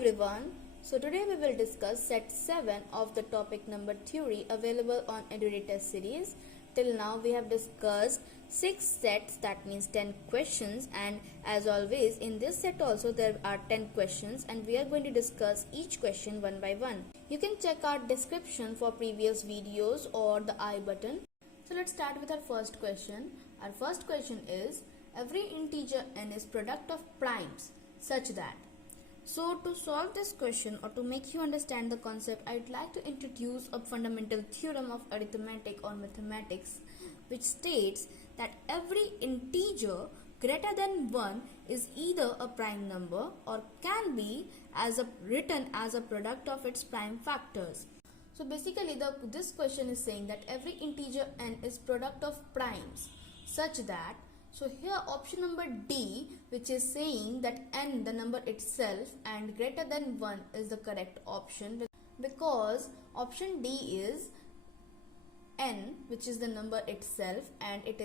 everyone. So today we will discuss set 7 of the topic number theory available on EduRead Test Series. Till now we have discussed 6 sets, that means 10 questions, and as always in this set also there are 10 questions and we are going to discuss each question one by one. You can check our description for previous videos or the I button. So let's start with our first question. Our first question is, every integer n is product of primes such that. So to solve this question or to make you understand the concept, I would like to introduce a fundamental theorem of arithmetic or mathematics which states that every integer greater than 1 is either a prime number or can be written as a product of its prime factors. So basically this question is saying that every integer n is product of primes such that. So here option number D, which is saying that n, the number itself, and greater than 1 is the correct option, because option D is n, which is the number itself, and it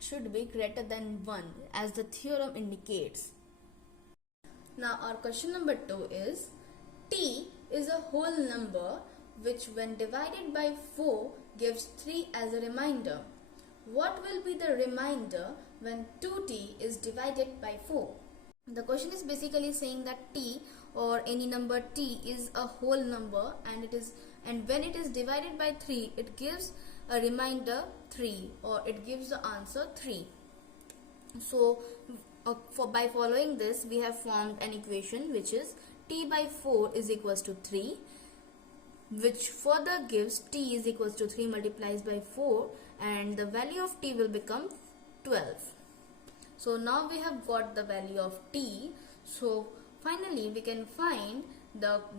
should be greater than 1 as the theorem indicates. Now our question number 2 is, t is a whole number which when divided by 4 gives 3 as a remainder. What will be the remainder when 2t is divided by 4? The question is basically saying that t or any number t is a whole number and when it is divided by 3 it gives a remainder 3 or it gives the answer 3. So by following this we have formed an equation which is t by 4 is equals to 3, which further gives t is equals to 3 multiplies by 4 and the value of t will become 12. So now we have got the value of t. So finally we can find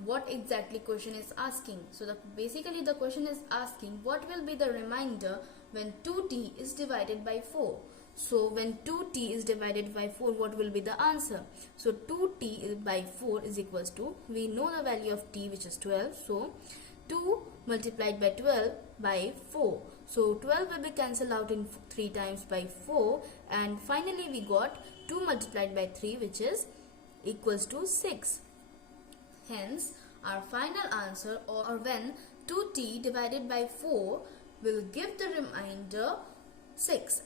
what exactly question is asking. So basically the question is asking what will be the remainder when 2t is divided by 4. So when 2t is divided by 4, what will be the answer? So 2t by 4 is equals to, we know the value of t which is 12. So 2 multiplied by 12 by 4. So 12 will be cancelled out in 3 times by 4 and finally we got 2 multiplied by 3 which is equals to 6. Hence our final answer or when 2t divided by 4 will give the remainder 6.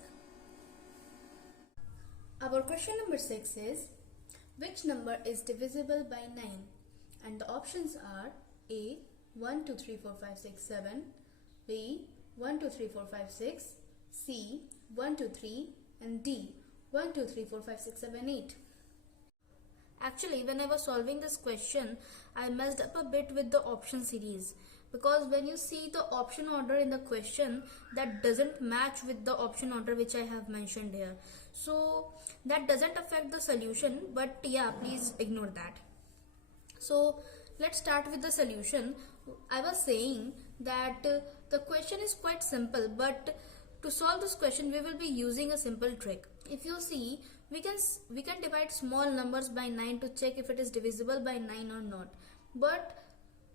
Our question number 6 is, which number is divisible by 9? And the options are A 1, 2, 3, 4, 5, 6, 7, B 1, 2, 3, 4, 5, 6, C 1, 2, 3 and D 1, 2, 3, 4, 5, 6, 7, 8. Actually when I was solving this question I messed up a bit with the option series, because when you see the option order in the question that doesn't match with the option order which I have mentioned here. So that doesn't affect the solution, but yeah, please ignore that. So let's start with the solution. I was saying that the question is quite simple, but to solve this question we will be using a simple trick. If you see, we can divide small numbers by 9 to check if it is divisible by 9 or not. But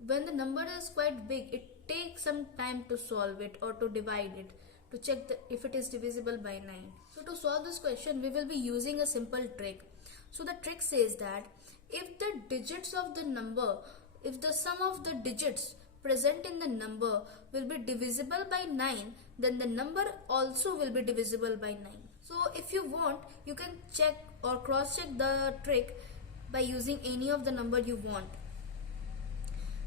when the number is quite big, it takes some time to solve it or to divide it to check if it is divisible by 9. So to solve this question we will be using a simple trick. So the trick says that if the digits of the number, if the sum of the digits present in the number will be divisible by 9, then the number also will be divisible by 9. So if you want, you can check or cross check the trick by using any of the number you want.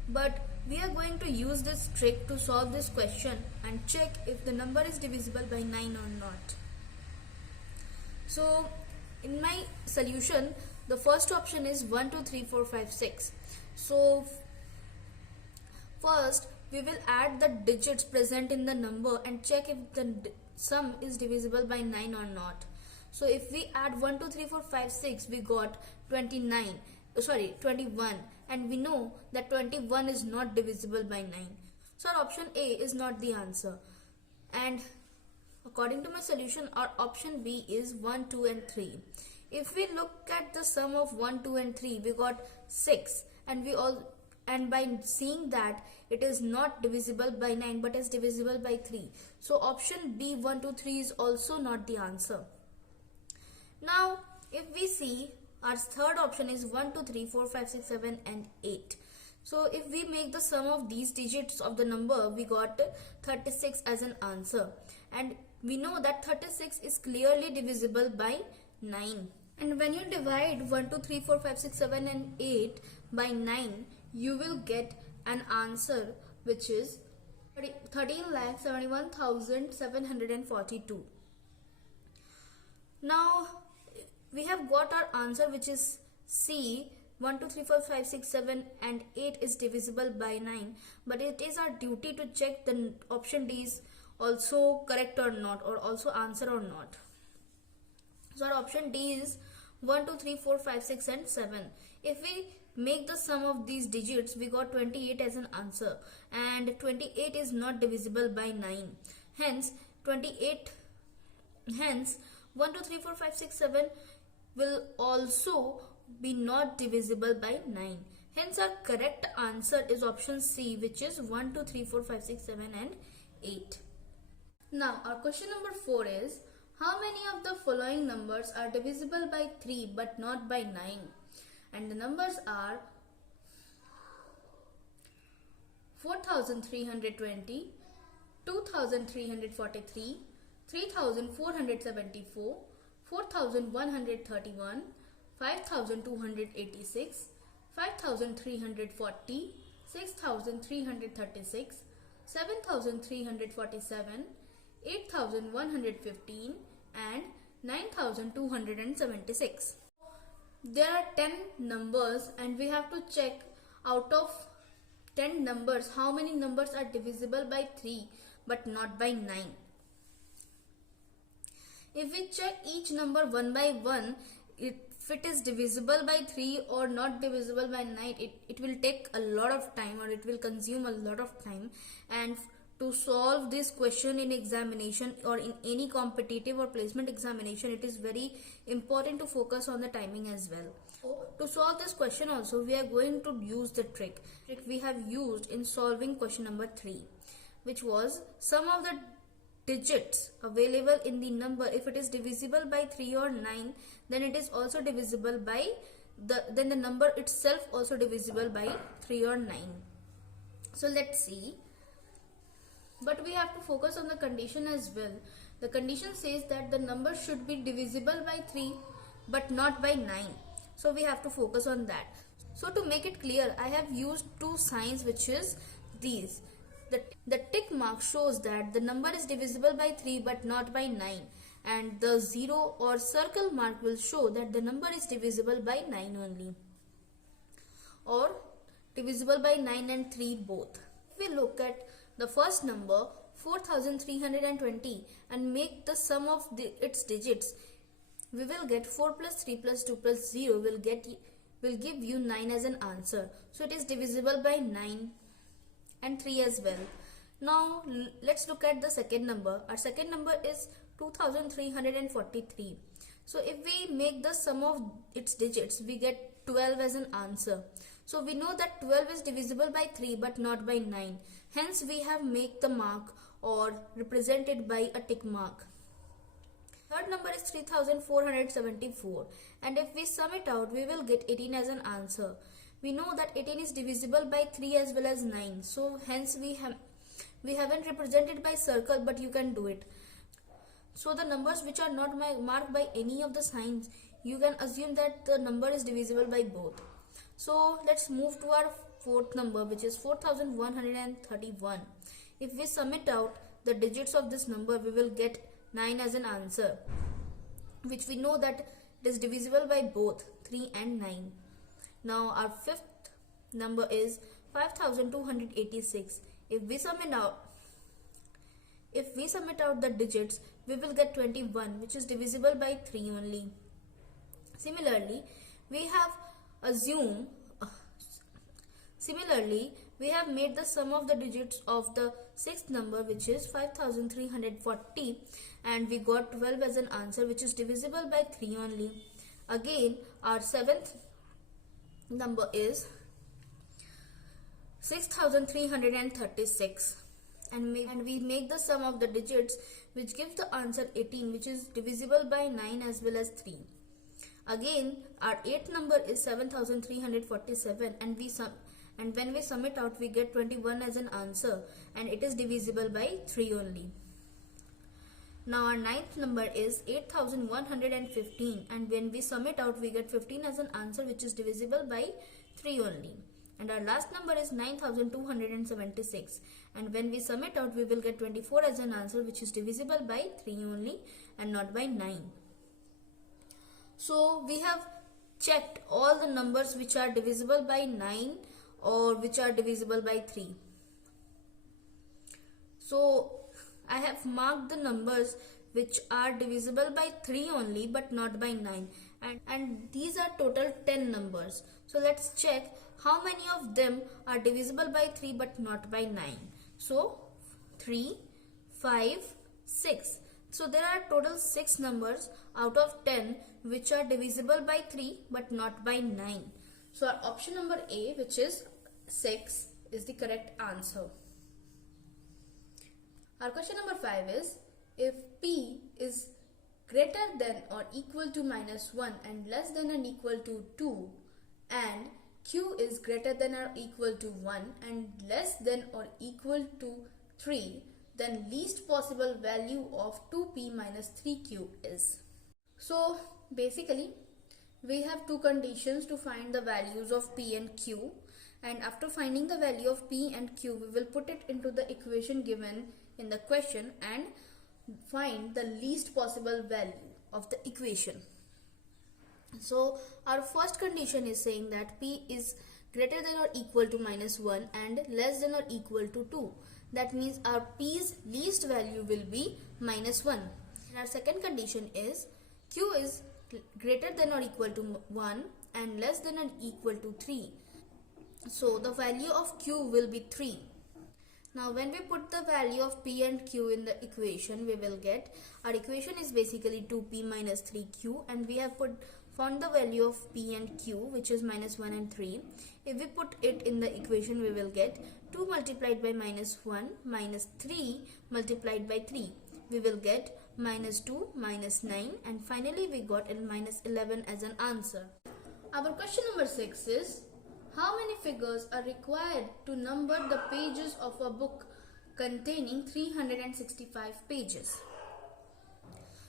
But we are going to use this trick to solve this question and check if the number is divisible by 9 or not. So in my solution, the first option is 1, 2, 3, 4, 5, 6. So first we will add the digits present in the number and check if the sum is divisible by 9 or not. So if we add 1, 2, 3, 4, 5, 6, we got 21 and we know that 21 is not divisible by 9. So our option A is not the answer. And according to my solution, our option B is 1, 2 and 3. If we look at the sum of 1, 2 and 3, we got 6 and by seeing that it is not divisible by 9 but is divisible by 3. So option B 1, 2, 3 is also not the answer. Now if we see Our third option is 1, 2, 3, 4, 5, 6, 7 and 8. So if we make the sum of these digits of the number, we got 36 as an answer. And we know that 36 is clearly divisible by 9. And when you divide 1, 2, 3, 4, 5, 6, 7 and 8 by 9, you will get an answer which is 13,71,742. Now we have got our answer which is C. 1, 2, 3, 4, 5, 6, 7 and 8 is divisible by 9, but it is our duty to check the option D is also correct or not, or also answer or not. So our option D is 1, 2, 3, 4, 5, 6 and 7. If we make the sum of these digits, we got 28 as an answer, and 28 is not divisible by 9. Hence 1, 2, 3, 4, 5, 6, 7 will also be not divisible by 9. Hence our correct answer is option C, which is 1, 2, 3, 4, 5, 6, 7 and 8. Now our question number 4 is, how many of the following numbers are divisible by 3 but not by 9? And the numbers are 4,320, 2,343, 3,474, 4,131, 5,286, 5,340, 6,336, 7,347, 8,115 and 9,276. There are 10 numbers and we have to check out of 10 numbers how many numbers are divisible by 3 but not by 9. If we check each number one by one, if it is divisible by 3 or not divisible by 9, it will take a lot of time, or it will consume a lot of time. And to solve this question in examination or in any competitive or placement examination, it is very important to focus on the timing as well. To solve this question also, we are going to use the trick we have used in solving question number 3, which was sum of the digits available in the number. If it is divisible by 3 or 9, then it is also divisible by then the number itself also divisible by 3 or 9. So let's see. But we have to focus on the condition as well. The condition says that the number should be divisible by 3 but not by 9. So we have to focus on that. So to make it clear, I have used two signs, which is these. The tick mark shows that the number is divisible by 3 but not by 9, and the 0 or circle mark will show that the number is divisible by 9 only, or divisible by 9 and 3 both. If we look at the first number 4,320 and make the sum of its digits, we will get 4 plus 3 plus 2 plus 0 will give you 9 as an answer. So it is divisible by 9 and 3 as well. Now let's look at the second number. Our second number is 2,343. So if we make the sum of its digits, we get 12 as an answer. So we know that 12 is divisible by 3 but not by 9. Hence we have make the mark or represented by a tick mark. Third number is 3,474, and if we sum it out, we will get 18 as an answer. We know that 18 is divisible by 3 as well as 9. So hence we haven't represented by circle, but you can do it. So the numbers which are not marked by any of the signs, you can assume that the number is divisible by both. So let's move to our fourth number, which is 4,131. If we sum it out, the digits of this number, we will get 9 as an answer, which we know that it is divisible by both 3 and 9. Now our fifth number is 5,286. If we sum it out the digits, we will get 21, which is divisible by 3 only. Similarly, we have made the sum of the digits of the sixth number, which is 5,340, and we got 12 as an answer, which is divisible by 3 only. Again, our seventh number is 6,336, and we make the sum of the digits, which gives the answer 18, which is divisible by 9 as well as 3. Again, our eighth number is 7347, and when we sum it out, we get 21 as an answer, and it is divisible by 3 only. Now our ninth number is 8115, and when we sum it out, we get 15 as an answer, which is divisible by 3 only. And our last number is 9276, and when we sum it out, we will get 24 as an answer, which is divisible by 3 only and not by 9. So we have checked all the numbers which are divisible by 9 or which are divisible by 3. So I have marked the numbers which are divisible by 3 only but not by 9, and these are total 10 numbers. So let's check how many of them are divisible by 3 but not by 9. So 3, 5, 6. So there are total 6 numbers out of 10 which are divisible by 3 but not by 9. So our option number A, which is 6, is the correct answer. Our question number 5 is, if P is greater than or equal to -1 and less than or equal to 2, and Q is greater than or equal to 1 and less than or equal to 3, then least possible value of 2P minus 3Q is. So basically we have two conditions to find the values of P and Q, and after finding the value of P and Q, we will put it into the equation given in the question and find the least possible value of the equation. So our first condition is saying that P is greater than or equal to -1 and less than or equal to 2. That means our P's least value will be -1. And our second condition is Q is greater than or equal to 1 and less than or equal to 3. So the value of Q will be 3. Now when we put the value of P and Q in the equation, we will get, our equation is basically 2P minus 3Q, and we have found the value of P and Q, which is -1 and 3. If we put it in the equation, we will get 2 multiplied by -1 minus 3 multiplied by 3. We will get -2 minus 9, and finally we got -11 as an answer. Our question number 6 is, how many figures are required to number the pages of a book containing 365 pages?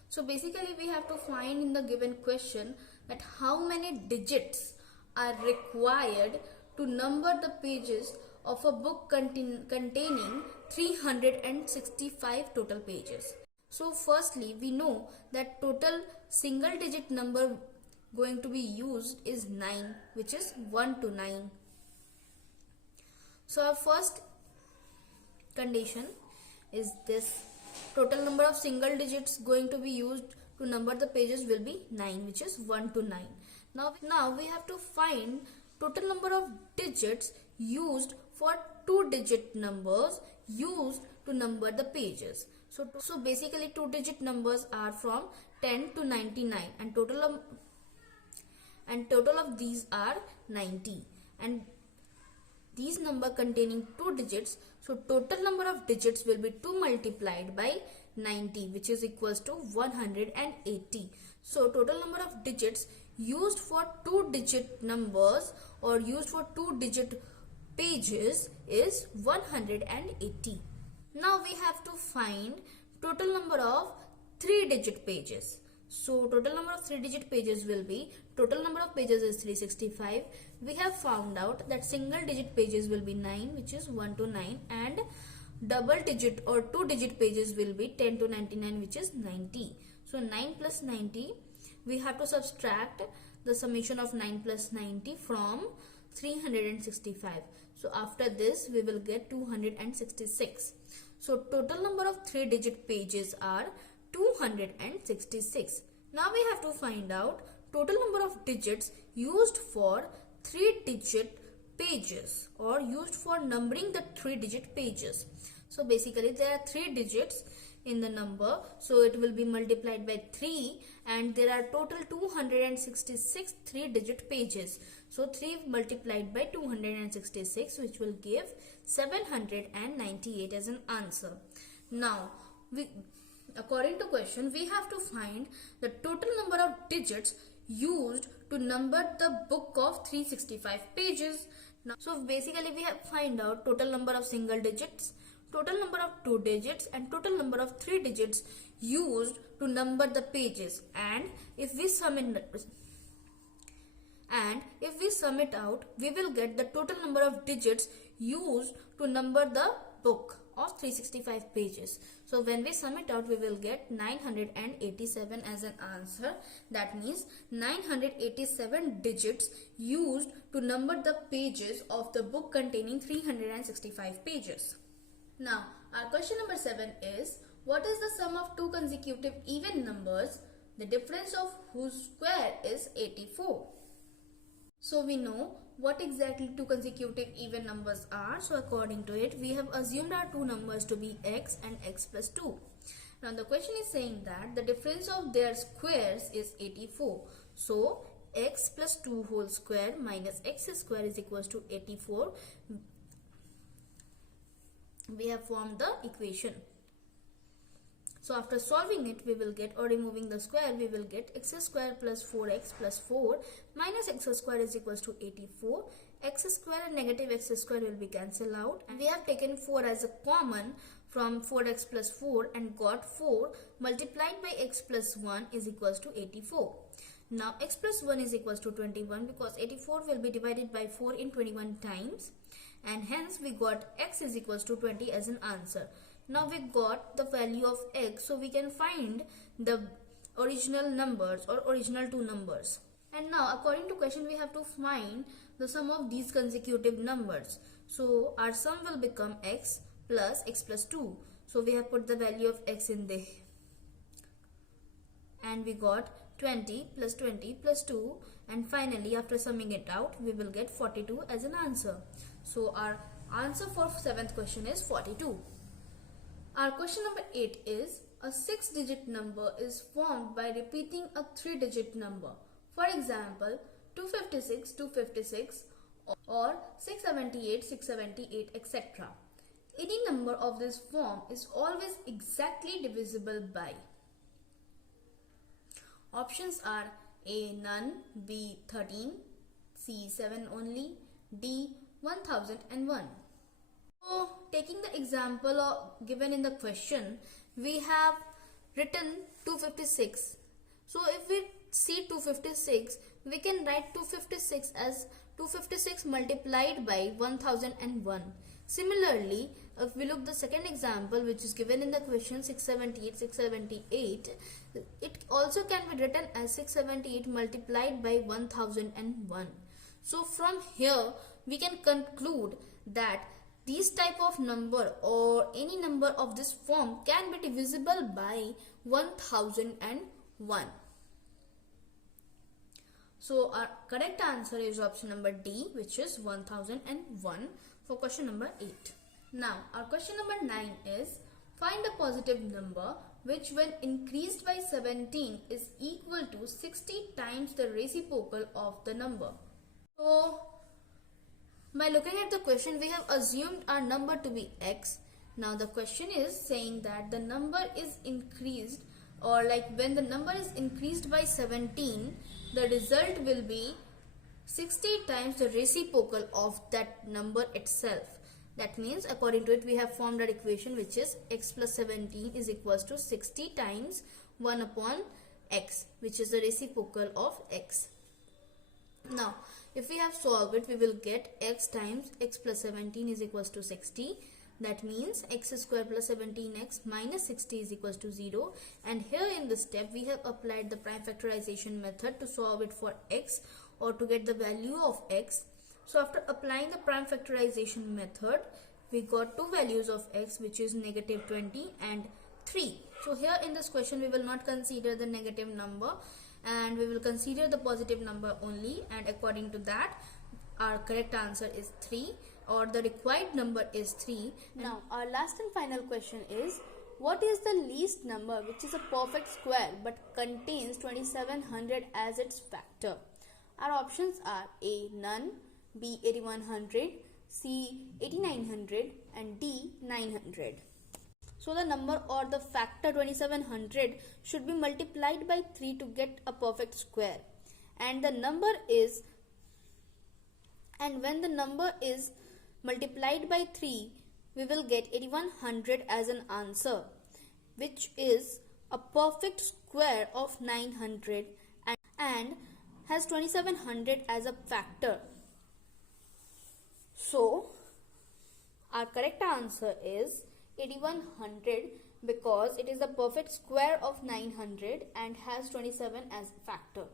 So basically we have to find in the given question that how many digits are required to number the pages of a book containing 365 total pages. So firstly, we know that total single digit number going to be used is 9, which is 1 to 9. So our first condition is this: total number of single digits going to be used to number the pages will be 9, which is 1 to 9. Now we have to find total number of digits used for 2-digit numbers used to number the pages. So basically 2-digit numbers are from 10 to 99, and total of these are 90, and these number containing 2 digits, so total number of digits will be 2 multiplied by 90, which is equals to 180. So total number of digits used for 2-digit numbers or used for 2-digit pages is 180. Now we have to find total number of 3-digit pages. So total number of 3-digit pages will be, total number of pages is 365. We have found out that single digit pages will be 9, which is 1 to 9, and double digit or 2-digit pages will be 10 to 99, which is 90. So 9 plus 90, we have to subtract the summation of 9 plus 90 from 365. So after this we will get 266. So total number of 3-digit pages are 266. Now we have to find out total number of digits used for 3-digit pages or used for numbering the 3-digit pages. So basically there are 3 digits in the number, so it will be multiplied by 3, and there are total 266 3-digit pages. So 3 multiplied by 266, which will give 798 as an answer. Now according to question, we have to find the total number of digits used to number the book of 365 pages. Now, so basically we have find out total number of single digits, total number of 2 digits and total number of 3 digits used to number the pages, and if we sum it out, we will get the total number of digits used to number the book of 365 pages. So when we sum it out, we will get 987 as an answer. That means 987 digits used to number the pages of the book containing 365 pages. Now, our question number 7 is, what is the sum of two consecutive even numbers, the difference of whose square is 84? So we know what exactly two consecutive even numbers are. So according to it, we have assumed our two numbers to be x and x plus 2. Now the question is saying that the difference of their squares is 84. So x plus 2 whole square minus x square is equals to 84. We have formed the equation. So after solving it, we will get, or removing the square, we will get x square plus 4x plus 4 minus x square is equals to 84. X square and negative x square will be cancelled out, and we have taken 4 as a common from 4x plus 4 and got 4 multiplied by x plus 1 is equals to 84. Now x plus 1 is equals to 21 because 84 will be divided by 4 in 21 times, and hence we got x is equals to 20 as an answer. Now we got the value of x, so we can find the original numbers or original two numbers. And now according to question, we have to find the sum of these consecutive numbers. So our sum will become x plus 2. So we have put the value of x in there, and we got 20 plus 2, and finally after summing it out, we will get 42 as an answer. So our answer for 7th question is 42. Our question number 8 is, a 6-digit number is formed by repeating a 3-digit number. For example, 256, 256 or 678, 678, etc. Any number of this form is always exactly divisible by. Options are A. None, B. 13, C. 7 only, D. 1001. So, taking the example given in the question, we have written 256. So, if we see 256, we can write 256 as 256 multiplied by 1001. Similarly, if we look the second example which is given in the question, 678, 678, it also can be written as 678 multiplied by 1001. So, from here, we can conclude that these type of number or any number of this form can be divisible by 1001. So our correct answer is option number D, which is 1001 for question number 8. Now our question number 9 is, find a positive number which when increased by 17 is equal to 60 times the reciprocal of the number. So by looking at the question, we have assumed our number to be x. Now the question is saying that the number is increased, or like when the number is increased by 17, the result will be 60 times the reciprocal of that number itself. That means according to it, we have formed our equation which is x plus 17 is equals to 60 times 1 upon x, which is the reciprocal of x. Now if we have solved it, we will get x times x plus 17 is equals to 60. That means x square plus 17x minus 60 is equals to 0. And here in this step, we have applied the prime factorization method to solve it for x or to get the value of x. So after applying the prime factorization method, we got two values of x, which is negative 20 and 3. So here in this question, we will not consider the negative number and we will consider the positive number only, and according to that our correct answer is 3, or the required number is 3. Now our last and final question is, what is the least number which is a perfect square but contains 2700 as its factor? Our options are A. None, B. 8100, C. 8900 and D. 900. So the number or the factor 2700 should be multiplied by 3 to get a perfect square. and when the number is multiplied by 3, we will get 8100 as an answer, which is a perfect square of 900 and has 2700 as a factor. So our correct answer is 8100 because it is the perfect square of 900 and has 27 as a factor.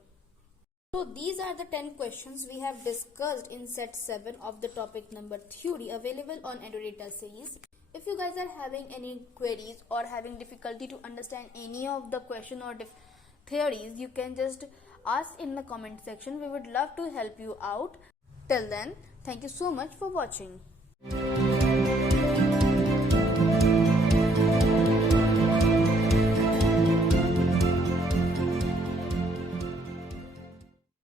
So these are the 10 questions we have discussed in set 7 of the topic number theory available on EduRead Test Series. If you guys are having any queries or having difficulty to understand any of the question or theories, you can just ask in the comment section. We would love to help you out. Till then, thank you so much for watching.